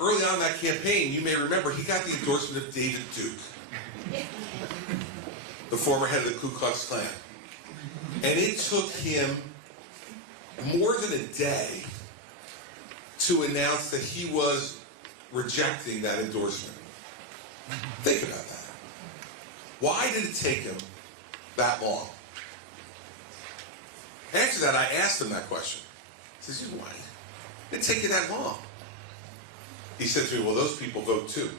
Early on in that campaign, you may remember, he got the endorsement of David Duke, the former head of the Ku Klux Klan. And it took him more than a day to announce that he was rejecting that endorsement. Think about that. Why did it take him that long? After that, I asked him that question. I said, why did it take you that long? He said to me, well, those people vote too.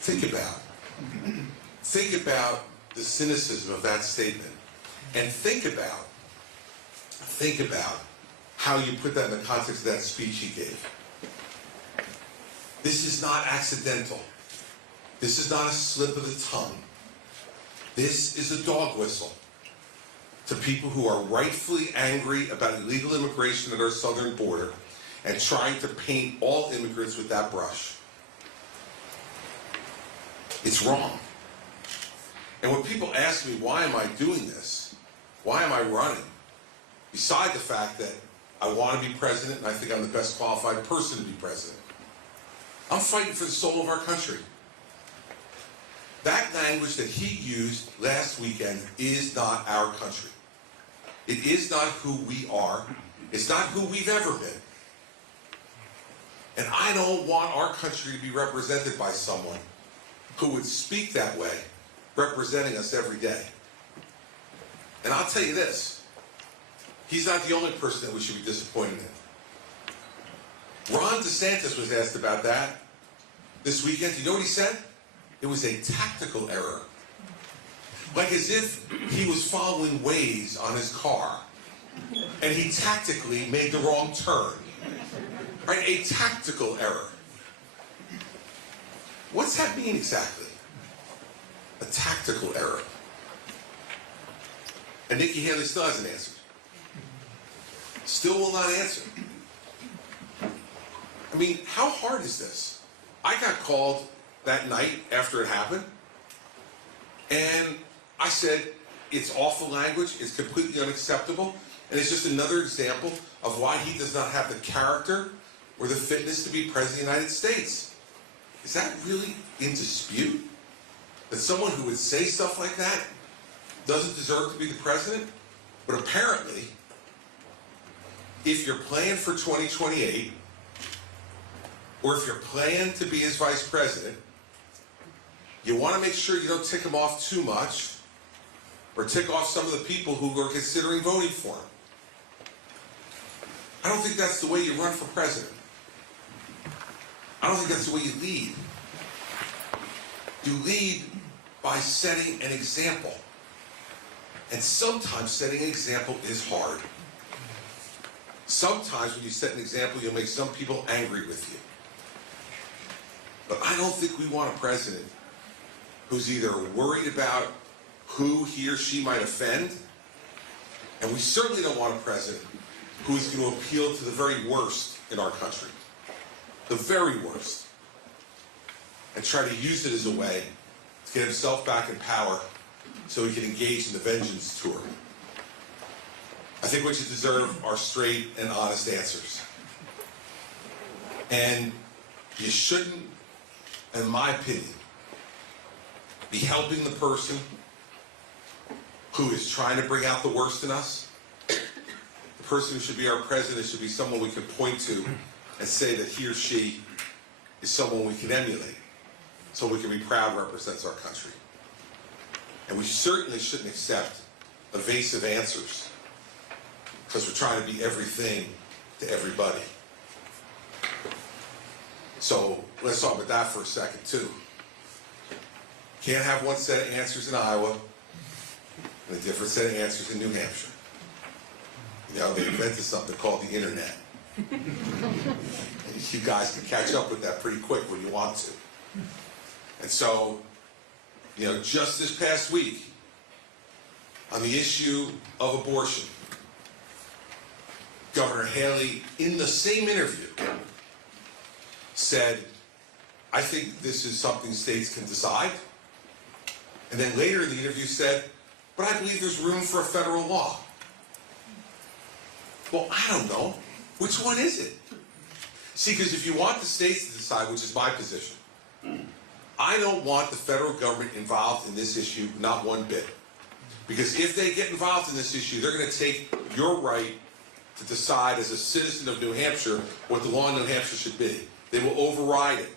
Think about the cynicism of that statement. And think about how you put that in the context of that speech he gave. This is not accidental. This is not a slip of the tongue. This is a dog whistle to people who are rightfully angry about illegal immigration at our southern border and trying to paint all immigrants with that brush. It's wrong. And when people ask me, why am I doing this? Why am I running? Beside the fact that I want to be president and I think I'm the best qualified person to be president, I'm fighting for the soul of our country. That language that he used last weekend is not our country. It is not who we are. It's not who we've ever been. And I don't want our country to be represented by someone who would speak that way, representing us every day. And I'll tell you this, he's not the only person that we should be disappointed in. Ron DeSantis was asked about that this weekend. You know what he said? It was a tactical error. Like as if he was following Waze on his car and he tactically made the wrong turn. Right? A tactical error. What's that mean exactly? A tactical error. And Nikki Haley still hasn't answered. Still will not answer. I mean, how hard is this? I got called that night after it happened, and I said, it's awful language, it's completely unacceptable, and it's just another example of why he does not have the character or the fitness to be president of the United States. Is that really in dispute? That someone who would say stuff like that doesn't deserve to be the president? But apparently, if you're playing for 2028, or if you're planning to be his vice president, you want to make sure you don't tick him off too much, or tick off some of the people who are considering voting for him. I don't think that's the way you run for president. I don't think that's the way you lead. You lead by setting an example. And sometimes setting an example is hard. Sometimes when you set an example, you'll make some people angry with you. But I don't think we want a president who's either worried about who he or she might offend, and we certainly don't want a president who is going to appeal to the very worst in our country. The very worst. And try to use it as a way to get himself back in power so he can engage in the vengeance tour. I think what you deserve are straight and honest answers. And you shouldn't, in my opinion, be helping the person who is trying to bring out the worst in us. The person who should be our president should be someone we can point to and say that he or she is someone we can emulate, so we can be proud represents our country. And we certainly shouldn't accept evasive answers because we're trying to be everything to everybody. So let's talk about that for a second too. Can't have one set of answers in Iowa and a different set of answers in New Hampshire. You know, they invented something called the internet. You guys can catch up with that pretty quick when you want to. And so, you know, just this past week, on the issue of abortion, Governor Haley, in the same interview, said, I think this is something states can decide. And then later in the interview said, but I believe there's room for a federal law. Well, I don't know. Which one is it? See, because if you want the states to decide, which is my position, I don't want the federal government involved in this issue, not one bit. Because if they get involved in this issue, they're going to take your right to decide as a citizen of New Hampshire what the law in New Hampshire should be. They will override it.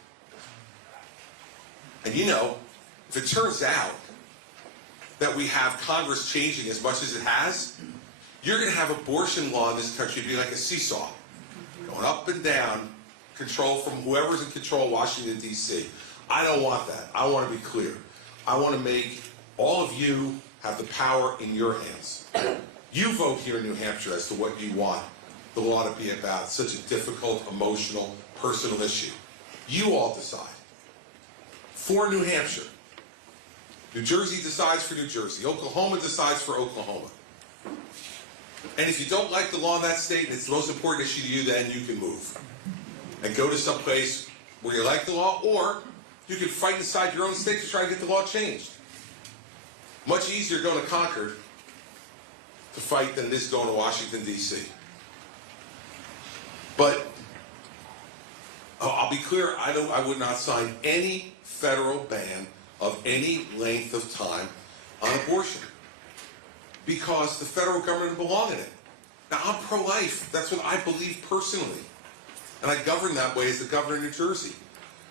And you know, if it turns out that we have Congress changing as much as it has, you're going to have abortion law in this country be like a seesaw, going up and down, control from whoever's in control, Washington, D.C. I don't want that. I want to be clear. I want to make all of you have the power in your hands. You vote here in New Hampshire as to what you want the law to be about, such a difficult, emotional, personal issue. You all decide. For New Hampshire. New Jersey decides for New Jersey. Oklahoma decides for Oklahoma. And if you don't like the law in that state and it's the most important issue to you, then you can move and go to some place where you like the law, or you can fight inside your own state to try to get the law changed. Much easier going to Concord to fight than it is going to Washington, D.C. But I'll be clear, I would not sign any federal ban of any length of time on abortion, because the federal government will belong in it. Now, I'm pro-life. That's what I believe personally. And I govern that way as the governor of New Jersey.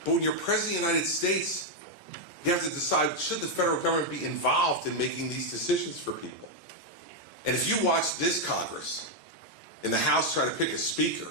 But when you're president of the United States, you have to decide, should the federal government be involved in making these decisions for people? And if you watch this Congress in the House try to pick a speaker